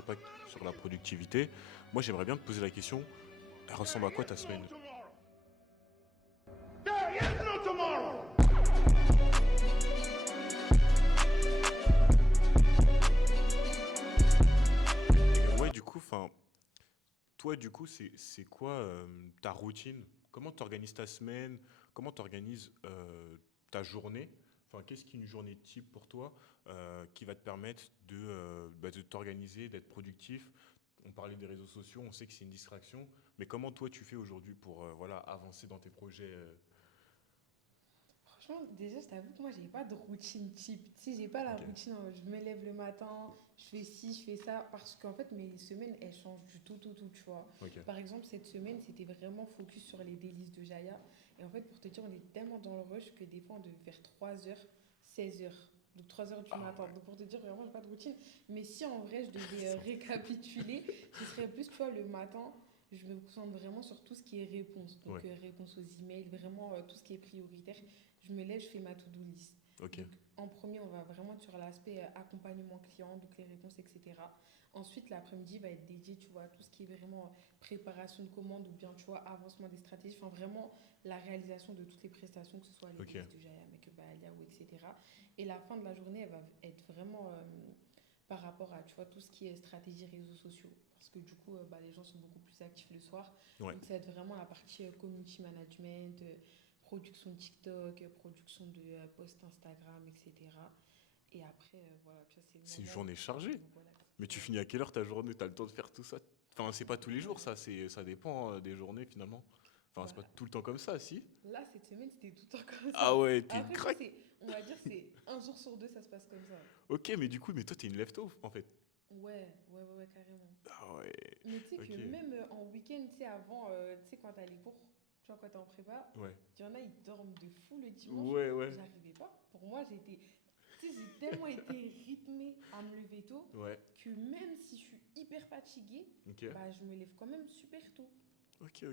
impact sur la productivité. Moi, j'aimerais bien te poser la question, elle ressemble à quoi ta semaine? There is no tomorrow. Ouais, du coup, enfin, toi, du coup, c'est quoi ta routine? Comment tu organises ta semaine? Comment tu organises ta journée? Enfin, qu'est-ce qu'une journée type pour toi qui va te permettre de t'organiser, d'être productif? On parlait des réseaux sociaux, on sait que c'est une distraction, mais comment toi tu fais aujourd'hui pour voilà, avancer dans tes projets Franchement, déjà, je t'avoue que moi, j'ai pas de routine type. Tu sais, j'ai pas la Ok, routine, je me lève le matin, je fais ci, je fais ça, parce qu'en fait, mes semaines, elles changent du tout, tu vois. ok. Par exemple, cette semaine, c'était vraiment focus sur les délices de Jaya. Et en fait, pour te dire, on est tellement dans le rush que des fois, on devait faire 3 heures, 16 heures. Donc 3 heures du Ah matin. ouais. Donc pour te dire, vraiment, j'ai pas de routine. Mais si en vrai, je devais récapituler, ce serait plus, tu vois, le matin, je me concentre vraiment sur tout ce qui est réponse. Ouais, Donc réponse aux emails, vraiment tout ce qui est prioritaire. Je me lève, je fais ma to-do list. ok, Donc, en premier, on va vraiment sur l'aspect accompagnement client, donc les réponses, etc. Ensuite, l'après-midi va être dédié, tu vois, à tout ce qui est vraiment préparation de commande ou bien, tu vois, avancement des stratégies. Enfin, vraiment la réalisation de toutes les prestations, que ce soit les ok, délices de Jaya, Make-up by Alia ou etc. Et la fin de la journée, elle va être vraiment par rapport à, tu vois, tout ce qui est stratégie réseaux sociaux. Parce que du coup, bah, les gens sont beaucoup plus actifs le soir. ouais. Donc, ça va être vraiment la partie community management, production de TikTok, production de posts Instagram, etc. Et après, voilà, tu vois, c'est le C'est une moment journée où je chargée. me relaxe. Mais tu Ouais. finis à quelle heure ta journée? T'as le temps de faire tout ça? Enfin, c'est pas tous les jours, Ouais. ça, ça dépend des journées finalement. Enfin, c'est pas Bah, tout le temps comme ça, si? là, cette semaine, c'était tout le temps comme Ah ça. ouais, t'es une Après, tu vois, craque. on va dire, c'est un jour sur deux, ça se passe comme ça. Ok, mais du coup, mais toi, t'es une lefto en fait. Ouais, carrément. Ah ouais, Mais tu sais que ok. même en week-end, tu sais, avant, tu sais, quand t'as les cours, tu vois, quand t'es en prépa, Ouais. il y en a, ils dorment de fou le dimanche. Ouais, ouais. J'arrivais pas. Pour moi, tu sais, j'ai tellement été rythmée à me lever tôt Ouais. que même si je suis hyper fatiguée, Ok. bah, je me lève quand même super tôt. Ok.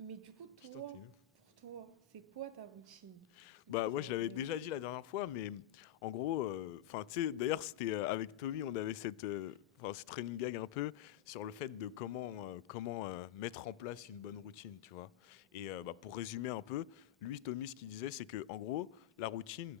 Mais du coup, Putain, t'es une ouf. pour toi, c'est quoi ta routine? C'est quoi Bah, moi, ta je l'avais journée déjà type? dit la dernière fois, mais en gros, enfin, tu sais, d'ailleurs, c'était avec Tommy, on avait enfin, cette running gag un peu sur le fait de comment mettre en place une bonne routine, tu vois. Et bah, pour résumer un peu, lui, Tommy, ce qu'il disait, c'est que, en gros, la routine,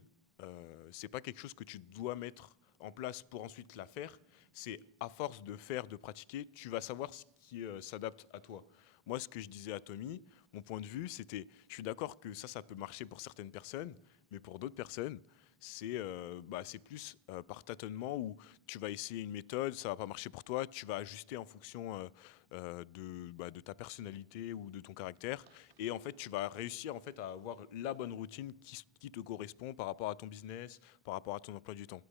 c'est pas quelque chose que tu dois mettre en place pour ensuite la faire. C'est à force de faire, de pratiquer, tu vas savoir ce qui s'adapte à toi. Moi, ce que je disais à Tommy, mon point de vue, c'était, je suis d'accord que ça peut marcher pour certaines personnes, mais pour d'autres personnes, c'est plus par tâtonnement où tu vas essayer une méthode, ça va pas marcher pour toi, tu vas ajuster en fonction de ta personnalité ou de ton caractère, et en fait, tu vas réussir en fait à avoir la bonne routine qui te correspond par rapport à ton business, par rapport à ton emploi du temps.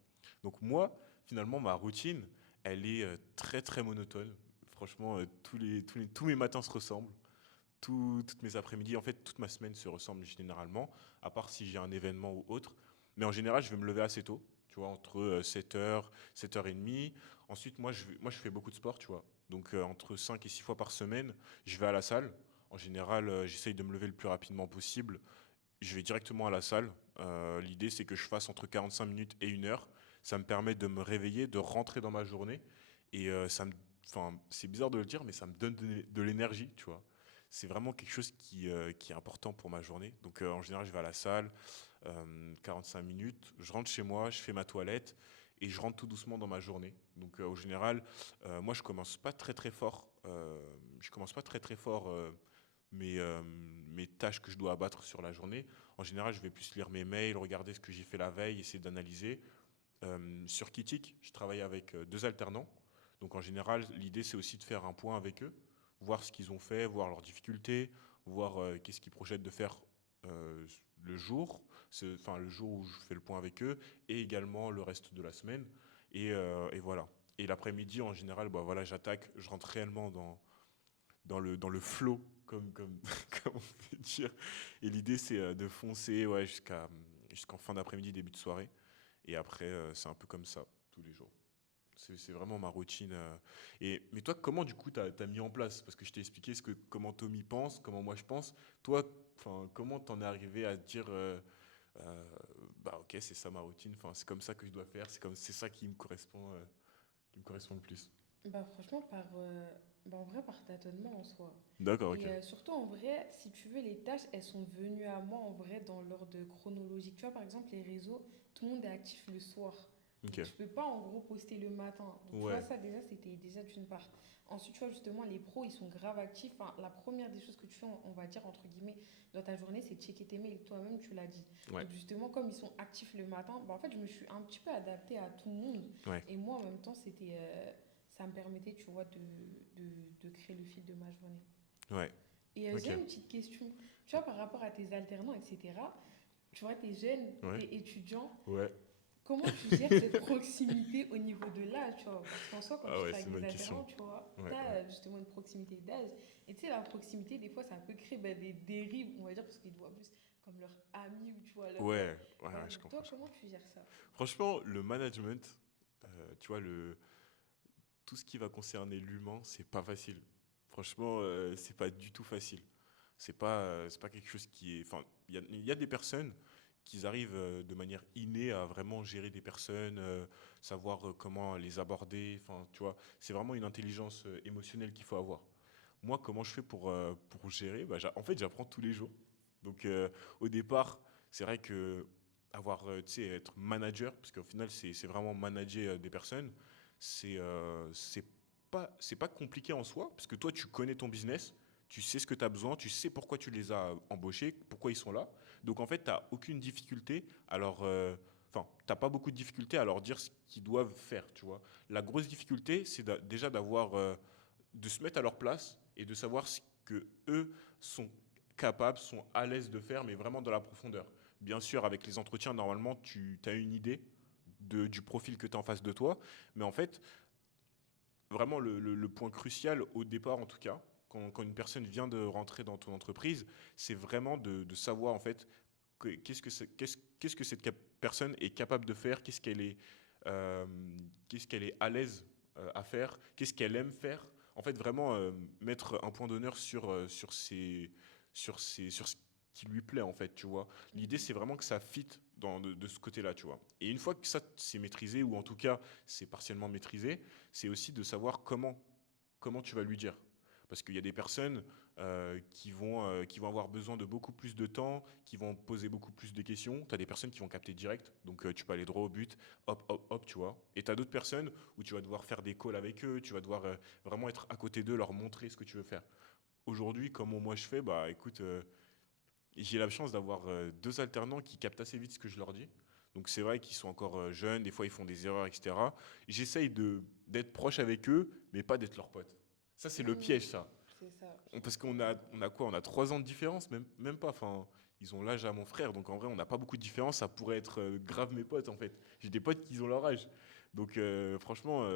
Donc moi, finalement, ma routine, elle est très très monotone. Franchement, tous mes matins se ressemblent. Toutes mes après-midi, en fait, toute ma semaine se ressemble généralement, à part si j'ai un événement ou autre. Mais en général, je vais me lever assez tôt, tu vois, entre 7h, 7h30. Ensuite, moi, je fais beaucoup de sport, tu vois. Donc, entre 5 et 6 fois par semaine, je vais à la salle. En général, j'essaye de me lever le plus rapidement possible. Je vais directement à la salle. L'idée, c'est que je fasse entre 45 minutes et 1 heure. Ça me permet de me réveiller, de rentrer dans ma journée. Et enfin, c'est bizarre de le dire, mais ça me donne de l'énergie, tu vois. C'est vraiment quelque chose qui est important pour ma journée. Donc, en général, je vais à la salle, 45 minutes. Je rentre chez moi, je fais ma toilette et je rentre tout doucement dans ma journée. Donc, au général, moi, je commence pas très très fort. Je commence pas très très fort. Mes tâches que je dois abattre sur la journée. En général, je vais plus lire mes mails, regarder ce que j'ai fait la veille, essayer d'analyser. Sur Kitik, je travaille avec deux alternants. Donc en général, l'idée c'est aussi de faire un point avec eux, voir ce qu'ils ont fait, voir leurs difficultés, voir qu'est-ce qu'ils projettent de faire euh, le jour, enfin le jour où je fais le point avec eux, et également le reste de la semaine. Et voilà. Et l'après-midi, en général, bah voilà, j'attaque, je rentre réellement dans le flow, comme on peut dire. Et l'idée, c'est de foncer ouais, jusqu'en fin d'après-midi, début de soirée. Et après, c'est un peu comme ça, tous les jours. C'est vraiment ma routine. Mais toi, comment du coup t'as mis en place? Parce que je t'ai expliqué comment Tommy pense, comment moi je pense. Toi, enfin, comment t'en es arrivé à te dire, euh, bah ok, c'est ça ma routine. Enfin, c'est comme ça que je dois faire. C'est ça qui me correspond le plus. Bah, franchement, en vrai, par tâtonnement en soi. D'accord, Et ok. surtout, en vrai, si tu veux, les tâches, elles sont venues à moi, en vrai, dans l'ordre chronologique. Tu vois, par exemple, les réseaux, tout le monde est actif le soir. Ok. Donc, tu peux pas, en gros, poster le matin. Donc, tu vois, Ouais, ça, déjà, c'était déjà d'une part. Ensuite, tu vois, justement, les pros, ils sont grave actifs. Enfin, la première des choses que tu fais, on va dire, entre guillemets, dans ta journée, c'est checker tes mails. Toi-même, tu l'as dit. ouais, Donc, justement, comme ils sont actifs le matin, bah, en fait, je me suis un petit peu adaptée à tout le monde. ouais, Et moi, en même temps, ça me permettait, tu vois, de, de créer le fil de ma journée. ouais. Et Ok. j'ai une petite question. Tu vois, par rapport à tes alternants, etc., tu vois, t'es jeune, Ouais, t'es étudiant, ouais. comment tu gères cette proximité au niveau de l'âge, tu vois? Parce qu'en soi, quand Ah tu ouais, seras c'est avec une des bonne alternants, question. tu vois, Ouais, ouais. t'as justement une proximité d'âge. Et tu sais, la proximité, des fois, ça peut créer des dérives, on va dire, parce qu'ils te voient plus comme leur ami ou tu vois, leur. Ouais, ouais, Voilà, ouais, je donc comprends, toi, je comment comprends. tu gères ça? Franchement, le management, tu vois, tout ce qui va concerner l'humain, c'est pas facile. Franchement, c'est pas du tout facile. C'est pas quelque chose qui est. Enfin, il y a des personnes qui arrivent de manière innée à vraiment gérer des personnes, savoir comment les aborder. Enfin, tu vois, c'est vraiment une intelligence émotionnelle qu'il faut avoir. Moi, comment je fais pour gérer? Bah, en fait, j'apprends tous les jours. Donc, au départ, c'est vrai que tu sais, être manager, parce qu'au final, c'est vraiment manager des personnes, c'est pas compliqué en soi, parce que toi, tu connais ton business, tu sais ce que tu as besoin, tu sais pourquoi tu les as embauchés, pourquoi ils sont là. Donc, en fait, tu n'as aucune difficulté. Alors, enfin, t'as pas beaucoup de difficultés à leur dire ce qu'ils doivent faire, tu vois. La grosse difficulté, c'est déjà de se mettre à leur place et de savoir ce que eux sont capables, sont à l'aise de faire, mais vraiment dans la profondeur. Bien sûr, avec les entretiens, normalement, tu as une idée du profil que tu as en face de toi, mais en fait, vraiment le point crucial au départ, en tout cas, quand une personne vient de rentrer dans ton entreprise, c'est vraiment de savoir en fait qu'est-ce que cette personne est capable de faire, euh, qu'est-ce qu'elle est à l'aise à faire, qu'est-ce qu'elle aime faire. En fait, vraiment mettre un point d'honneur sur ce qui lui plaît, en fait, tu vois. L'idée, Mhm. c'est vraiment que ça fit de ce côté-là, tu vois. Et une fois que ça, c'est maîtrisé, ou en tout cas, c'est partiellement maîtrisé, c'est aussi de savoir comment tu vas lui dire. Parce qu'il y a des personnes qui vont avoir besoin de beaucoup plus de temps, qui vont poser beaucoup plus de questions. Tu as des personnes qui vont capter direct, donc tu peux aller droit au but, hop, hop, hop, tu vois. Et tu as d'autres personnes où tu vas devoir faire des calls avec eux, tu vas devoir vraiment être à côté d'eux, leur montrer ce que tu veux faire. Aujourd'hui, comment moi je fais, bah écoute, j'ai la chance d'avoir deux alternants qui captent assez vite ce que je leur dis. Donc c'est vrai qu'ils sont encore jeunes, des fois ils font des erreurs, etc. J'essaye d'être proche avec eux, mais pas d'être leur pote. Ça, c'est le Mhm. piège, ça. C'est ça, je Parce comprends. on a quoi? On a 3 ans de différence, même pas. Enfin, ils ont l'âge à mon frère, donc en vrai, on n'a pas beaucoup de différence. Ça pourrait être grave mes potes, en fait. J'ai des potes qui ont leur âge. Donc franchement,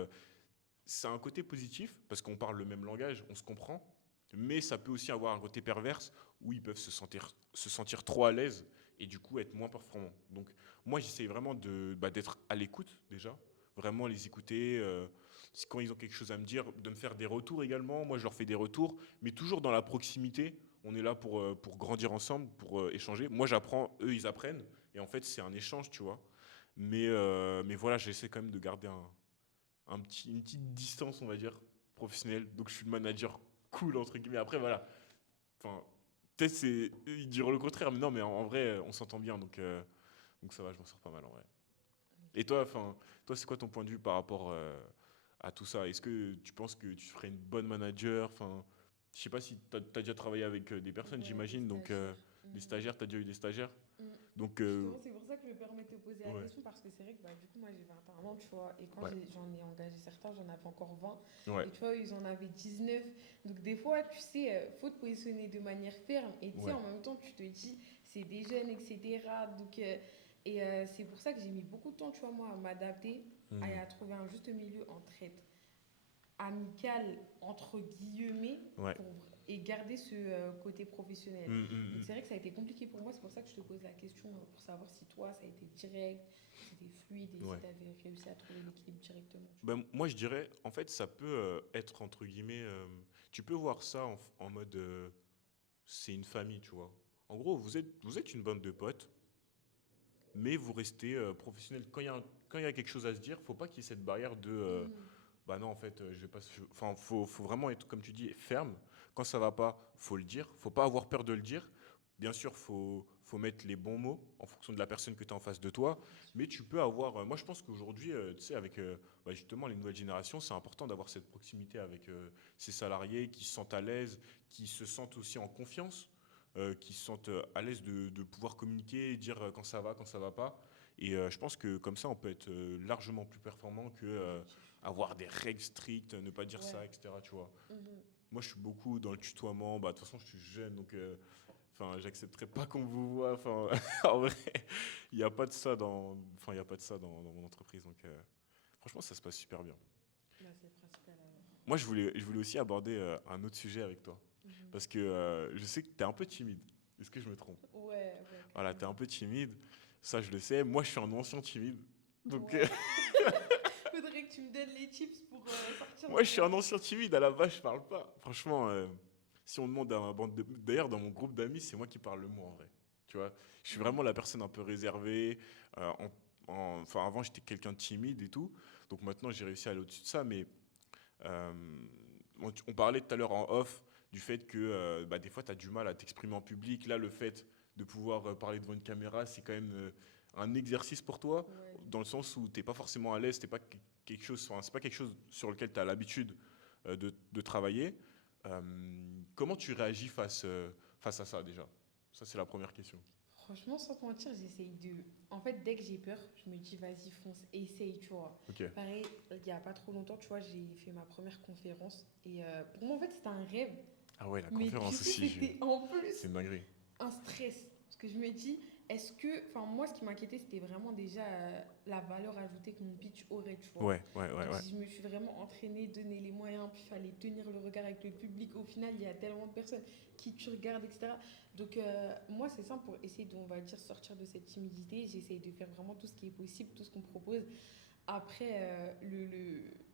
c'est un côté positif, parce qu'on parle le même langage, on se comprend. Mais ça peut aussi avoir un côté perverse où ils peuvent se sentir trop à l'aise et du coup être moins performants. Donc moi j'essaie vraiment d'être à l'écoute déjà, vraiment les écouter. Quand ils ont quelque chose à me dire, de me faire des retours également. Moi je leur fais des retours, mais toujours dans la proximité. On est là pour grandir ensemble, pour échanger. Moi j'apprends, eux ils apprennent. Et en fait c'est un échange, tu vois. Mais voilà, j'essaie quand même de garder une petite distance, on va dire, professionnelle. Donc je suis le manager cool, entre guillemets. Après, voilà. Enfin, peut-être ils diront le contraire, mais non, mais en vrai, on s'entend bien. Donc ça va, je m'en sors pas mal en vrai. Et toi, enfin, toi, c'est quoi ton point de vue par rapport à tout ça? Est-ce que tu penses que tu ferais une bonne manager? Enfin, je sais pas si tu as déjà travaillé avec des personnes, Ouais, des j'imagine. Donc, stagiaires. des Mhm. stagiaires, tu as déjà eu des stagiaires. Mm. Donc, Justement, c'est pour ça que je me permets de te poser la ouais, question parce que c'est vrai que bah, du coup, moi j'ai 21 ans, tu vois, et quand ouais, j'en ai engagé certains, j'en avais encore 20, ouais, et tu vois, ils en avaient 19. Donc, des fois, tu sais, faut te positionner de manière ferme, et tu sais, ouais. en même temps, tu te dis, c'est des jeunes, etc. Donc, c'est pour ça que j'ai mis beaucoup de temps, tu vois, moi, à m'adapter et Mhm. à trouver un juste milieu entre être amicale, entre guillemets, Ouais. pour, et garder ce côté professionnel. Mhm, mhm, Donc mhm. c'est vrai que ça a été compliqué pour moi, c'est pour ça que je te pose la question pour savoir si toi ça a été direct, si c'était fluide et si Ouais. tu avais réussi à trouver l'équilibre directement, tu vois. Ben, moi, je dirais, en fait, ça peut être entre guillemets. Tu peux voir ça en mode, c'est une famille, tu vois. En gros, vous êtes une bande de potes, mais vous restez professionnel. Quand il y a quelque chose à se dire, faut pas qu'il y ait cette barrière de, Mhm. bah non, en fait, je vais pas. Enfin, faut vraiment être, comme tu dis, ferme. Quand ça va pas, faut le dire. Faut pas avoir peur de le dire. Bien sûr, faut mettre les bons mots en fonction de la personne que tu as en face de toi. Mais tu peux avoir. Moi, je pense qu'aujourd'hui, tu sais, avec bah, justement les nouvelles générations, c'est important d'avoir cette proximité avec ces salariés qui se sentent à l'aise, qui se sentent aussi en confiance, qui se sentent à l'aise de pouvoir communiquer, dire quand ça va, quand ça va pas. Et je pense que comme ça, on peut être largement plus performant que avoir des règles strictes, ne pas dire ça, Ouais. etc. Tu vois. Mhm. Moi, je suis beaucoup dans le tutoiement. Bah, de toute façon, je suis jeune, donc enfin, j'accepterai pas qu'on vous voit. Enfin, en vrai, il n'y a pas de ça enfin, il y a pas de ça dans mon entreprise. Donc, franchement, ça se passe super bien. Bah, c'est le principal alors. Moi, je voulais aussi aborder un autre sujet avec toi. Mhm. Parce que je sais que tu es un peu timide. Est-ce que je me trompe? Ouais, ouais, Voilà, tu es un carrément. peu timide. Ça, je le sais. Moi, je suis un ancien timide. Donc, Ouais. Faudrait que tu me donnes les tips pour sortir moi, de je suis un ça. ancien timide. À la base, je parle pas. Franchement, si on demande à ma bande de... D'ailleurs, dans mon groupe d'amis, c'est moi qui parle le moins, en vrai. Tu vois, je suis vraiment Mhm. la personne un peu réservée. euh, en- Enfin, avant, j'étais quelqu'un de timide et tout. Donc maintenant, j'ai réussi à aller au-dessus de ça. Mais euh, on parlait tout à l'heure en off du fait que bah, des fois, tu as du mal à t'exprimer en public. Là, le fait de pouvoir parler devant une caméra, c'est quand même un exercice pour toi, Ouais, de dans le ouf. sens où tu n'es pas forcément à l'aise, quelque chose, enfin, c'est pas quelque chose sur lequel tu as l'habitude de travailler. Euh, Comment tu réagis face à ça déjà? Ça, c'est la première question. Franchement, sans te mentir, j'essaye de. En fait, dès que j'ai peur, je me dis, vas-y, fonce, essaye, tu vois. Ok. Pareil, il n'y a pas trop longtemps, tu vois, j'ai fait ma première conférence. Et pour moi, en fait, c'était un rêve. Ah ouais, la Mais tu conférence sais, aussi, c'était en c'est plus une dinguerie. un stress. Parce que je me dis, est-ce que. Enfin, moi, ce qui m'inquiétait, c'était vraiment déjà la valeur ajoutée que mon pitch aurait, tu vois. Ouais, ouais, ouais, Donc, ouais. je me suis vraiment entraînée, donné les moyens, puis il fallait tenir le regard avec le public. Au final, il y a tellement de personnes qui tu regardes, etc. Donc, moi, c'est simple pour essayer de, on va dire, sortir de cette timidité. J'essaye de faire vraiment tout ce qui est possible, tout ce qu'on me propose. Après,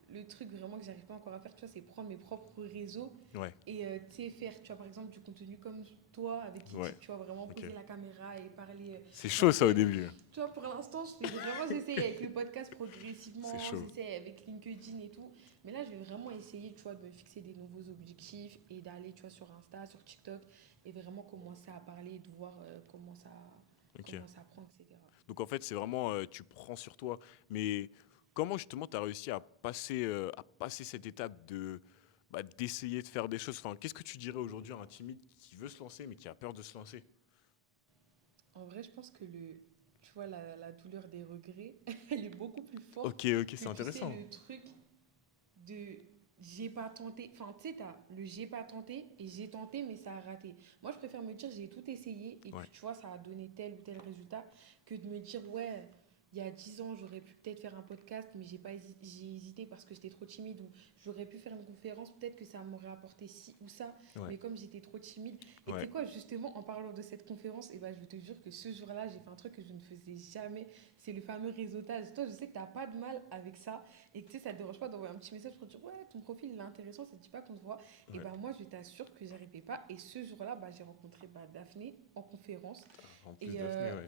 le truc vraiment que j'arrive pas encore à faire, tu vois, c'est prendre mes propres réseaux Ouais, et tu sais, faire, tu vois, par exemple, du contenu comme toi, avec ouais. Kiki, tu vois, vraiment Ok. poser la caméra et parler. C'est chaud Genre, ça au début. tu vois, pour l'instant, je fais vraiment, j'essaye avec le podcast C'est progressivement, chaud. j'essaye avec LinkedIn et tout. Mais là, je vais vraiment essayer, tu vois, de me fixer des nouveaux objectifs et d'aller, tu vois, sur Insta, sur TikTok et vraiment commencer à parler et de voir Ok. comment ça prend, etc. Donc en fait, c'est vraiment, tu prends sur toi. Mais comment justement tu as réussi à passer cette étape de bah, d'essayer de faire des choses. Enfin, qu'est-ce que tu dirais aujourd'hui à un timide qui veut se lancer mais qui a peur de se lancer? En vrai, je pense que tu vois, la douleur des regrets, elle est beaucoup plus forte Ok, ok, que, c'est tu sais, intéressant. le truc de j'ai pas tenté. Enfin, tu sais, t'as le j'ai pas tenté et j'ai tenté, mais ça a raté. Moi, je préfère me dire j'ai tout essayé et Ouais, puis, tu vois, ça a donné tel ou tel résultat que de me dire ouais, il y a 10 ans, j'aurais pu peut-être faire un podcast, mais j'ai hésité parce que j'étais trop timide ou j'aurais pu faire une conférence, peut-être que ça m'aurait apporté ci ou ça, ouais, mais comme j'étais trop timide. Et tu ouais, sais quoi, justement, en parlant de cette conférence, et ben, je te jure que ce jour-là, j'ai fait un truc que je ne faisais jamais. C'est le fameux réseautage. Toi, je sais que tu n'as pas de mal avec ça et que tu sais, ça te dérange pas d'envoyer un petit message pour dire ouais, ton profil il est intéressant, ça te dit pas qu'on se voit. Et ouais. ben moi, je t'assure que j'arrivais pas. Et ce jour-là, bah, j'ai rencontré bah, Daphné en conférence. En plus Et Daphné, ouais.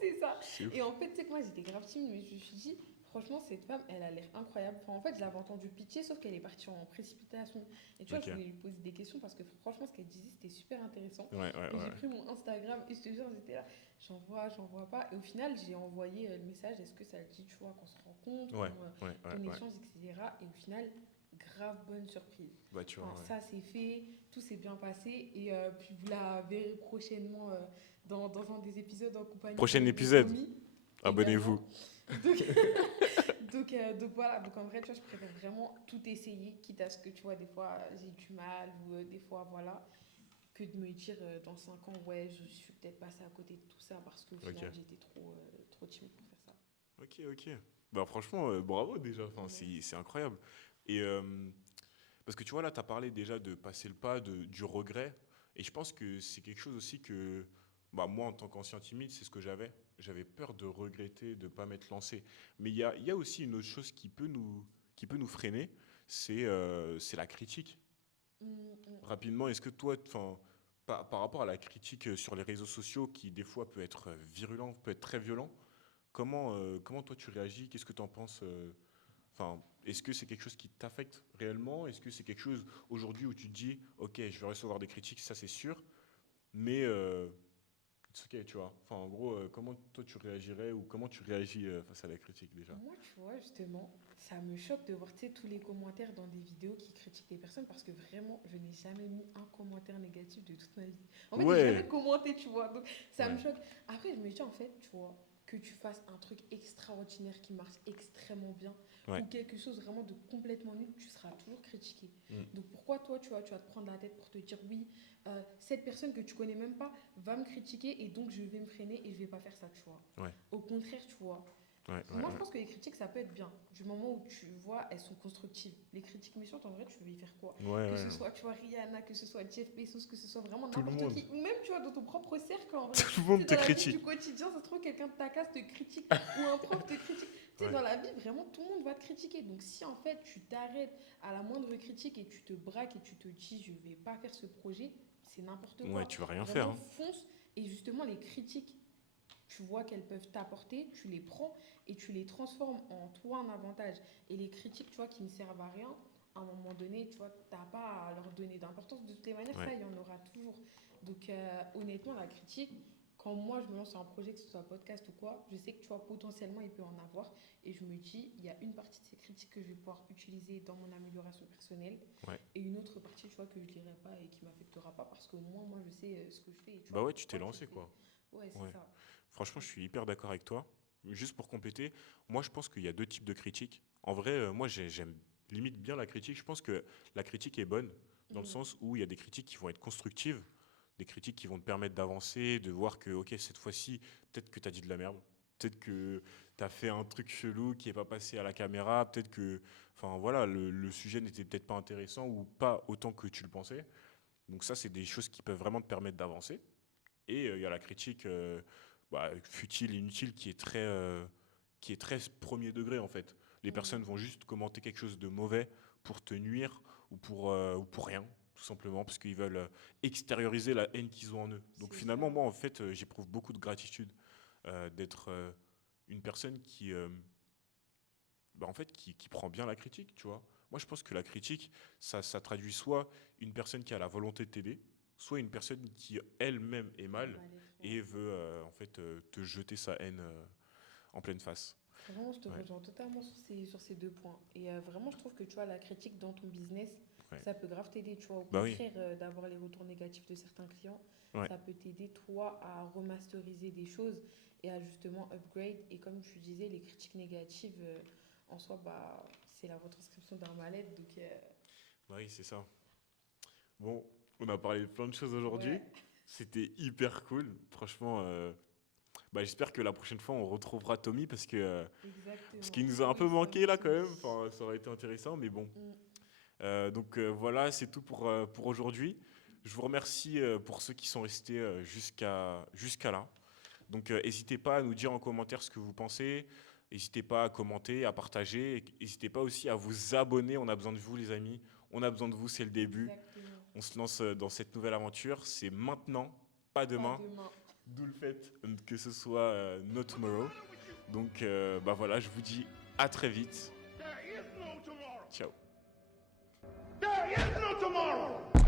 c'est ça. C'est Et ouf. en fait, tu sais que moi, j'étais grave timide, mais je me suis dit, franchement, cette femme, elle a l'air incroyable. Enfin, en fait, je l'avais entendue pitcher, sauf qu'elle est partie en précipitation. Et tu vois, Ok. je voulais lui poser des questions parce que franchement, ce qu'elle disait, c'était super intéressant. Ouais, ouais, Et j'ai ouais. pris mon Instagram et je te jure, j'étais là, j'en vois pas. Et au final, j'ai envoyé le message, est-ce que ça te dit, tu vois, qu'on se rencontre, Ouais, ouais, ouais, qu'on ouais. échange, etc. Et au final, grave bonne surprise. Bah tu vois, Enfin, ouais. ça c'est fait, tout s'est bien passé. Et puis vous la verrez prochainement dans un des épisodes en compagnie Prochain de épisode, Tommy abonnez-vous. également. Donc, donc voilà, donc en vrai, tu vois, je préfère vraiment tout essayer, quitte à ce que, tu vois, des fois j'ai du mal ou des fois, voilà, que de me dire dans 5 ans, ouais, je suis peut-être passée à côté de tout ça parce qu'au Ok. final, j'étais trop timide pour faire ça. Ok, ok. Bah franchement, bravo déjà. Enfin, Merci. c'est incroyable. Et parce que tu vois là, tu as parlé déjà de passer le pas, du regret. Et je pense que c'est quelque chose aussi que bah, moi, en tant qu'ancien timide, c'est ce que j'avais. J'avais peur de regretter, de ne pas m'être lancé. Mais il y a aussi une autre chose qui peut nous freiner, c'est la critique. Mm, mm. Rapidement, est-ce que toi, enfin, par rapport à la critique sur les réseaux sociaux, qui des fois peut être virulent, peut être très violent, comment toi tu réagis? Qu'est-ce que tu en penses? Enfin, Est-ce que c'est quelque chose qui t'affecte réellement? Est-ce que c'est quelque chose aujourd'hui où tu te dis, ok, je vais recevoir des critiques, ça c'est sûr, mais it's ok, tu vois. Enfin, en gros, comment toi tu réagirais ou comment tu réagis face à la critique déjà? Moi, tu vois, justement, ça me choque de voir, tu sais, tous les commentaires dans des vidéos qui critiquent des personnes parce que vraiment, je n'ai jamais mis un commentaire négatif de toute ma vie. En fait, j'ai Ouais, jamais commenté, tu vois. Donc, ça me ouais, choque. Après, je me dis, en fait, tu vois, que tu fasses un truc extraordinaire qui marche extrêmement bien ouais. ou quelque chose vraiment de complètement nul, tu seras toujours critiqué. Mm. Donc, pourquoi toi, tu vas te prendre la tête pour te dire, oui, cette personne que tu connais même pas va me critiquer et donc je vais me freiner et je vais pas faire ça, tu vois. Ouais, Au contraire, tu vois. ouais, ouais, Moi, je ouais. pense que les critiques, ça peut être bien. Du moment où tu vois, elles sont constructives. Les critiques méchantes, en vrai, tu veux y faire quoi? Ouais, Que ouais. ce soit, tu vois, Rihanna, que ce soit Jeff Bezos, que ce soit vraiment Tout le n'importe monde, qui. Ou même, tu vois, dans ton propre cercle, en vrai. tout le Tu monde sais, te dans la vie du critique. quotidien, ça se trouve, quelqu'un de ta classe te critique ou un prof te critique. Tu sais, Ouais, dans la vie, vraiment, tout le monde va te critiquer. Donc, si en fait, tu t'arrêtes à la moindre critique et tu te braques et tu te dis, je vais pas faire ce projet, c'est n'importe ouais, quoi. tu vas rien faire, Vraiment, hein. fonce. Et justement, les critiques tu vois qu'elles peuvent t'apporter, tu les prends et tu les transformes en toi un avantage. Et les critiques, tu vois, qui ne servent à rien, à un moment donné, tu vois, t'as pas à leur donner d'importance. De toutes les manières, Ouais. ça, il y en aura toujours. Donc, honnêtement, la critique, quand moi, je me lance sur un projet, que ce soit podcast ou quoi, je sais que, tu vois, potentiellement, il peut en avoir. Et je me dis, il y a une partie de ces critiques que je vais pouvoir utiliser dans mon amélioration personnelle Ouais. et une autre partie, tu vois, que je dirai pas et qui m'affectera pas parce que moi, je sais ce que je fais et tu Bah vois ouais, tu t'es pourquoi je le lancé, fais. quoi. Ouais, c'est Ouais. ça. Franchement, je suis hyper d'accord avec toi. Juste pour compléter, moi je pense qu'il y a deux types de critiques. En vrai, moi j'aime limite bien la critique. Je pense que la critique est bonne dans le Mm. sens où il y a des critiques qui vont être constructives, des critiques qui vont te permettre d'avancer, de voir que, ok, cette fois-ci, peut-être que tu as dit de la merde, peut-être que tu as fait un truc chelou qui n'est pas passé à la caméra, peut-être que, enfin voilà, le sujet n'était peut-être pas intéressant ou pas autant que tu le pensais. Donc ça, c'est des choses qui peuvent vraiment te permettre d'avancer. Et il y a la critique bah, futile, inutile, qui est très premier degré en fait. Les Mm. personnes vont juste commenter quelque chose de mauvais pour te nuire ou pour rien, tout simplement, parce qu'ils veulent extérioriser la haine qu'ils ont en eux. Donc C'est finalement, ça. moi, en fait, j'éprouve beaucoup de gratitude d'être une personne bah, en fait, qui prend bien la critique, tu vois. Moi, je pense que la critique, ça traduit soit une personne qui a la volonté de t'aider, soit une personne qui elle-même est Et mal mal être, ouais. et veut en fait te jeter sa haine en pleine face. Vraiment, je te Ouais, rejoins totalement sur ces deux points. Et vraiment, je trouve que tu vois, la critique dans ton business, ouais. ça peut grave t'aider. Tu vois, au Bah oui, contraire d'avoir les retours négatifs de certains clients, ouais. ça peut t'aider, toi, à remasteriser des choses et à justement upgrade. Et comme tu disais, les critiques négatives, en soi, bah, c'est la retranscription d'un mal-être. Donc, Bah oui, c'est ça. Bon, on a parlé de plein de choses aujourd'hui. ouais, C'était hyper cool. Franchement, bah, j'espère que la prochaine fois, on retrouvera Tommy parce exactement. qu'il nous a un Oui, peu ça manqué là quand aussi. même. Enfin, ça aurait été intéressant, mais bon. Mm. Donc voilà, c'est tout pour aujourd'hui. Je vous remercie pour ceux qui sont restés jusqu'à là. Donc n'hésitez pas à nous dire en commentaire ce que vous pensez. N'hésitez pas à commenter, à partager. Et n'hésitez pas aussi à vous abonner. On a besoin de vous, les amis. On a besoin de vous, c'est le début. Exactement. On se lance dans cette nouvelle aventure. C'est maintenant, pas Pas demain. demain. D'où le fait que ce soit no tomorrow. Donc bah voilà, je vous dis à très vite. There is no tomorrow. Ciao. There is no tomorrow.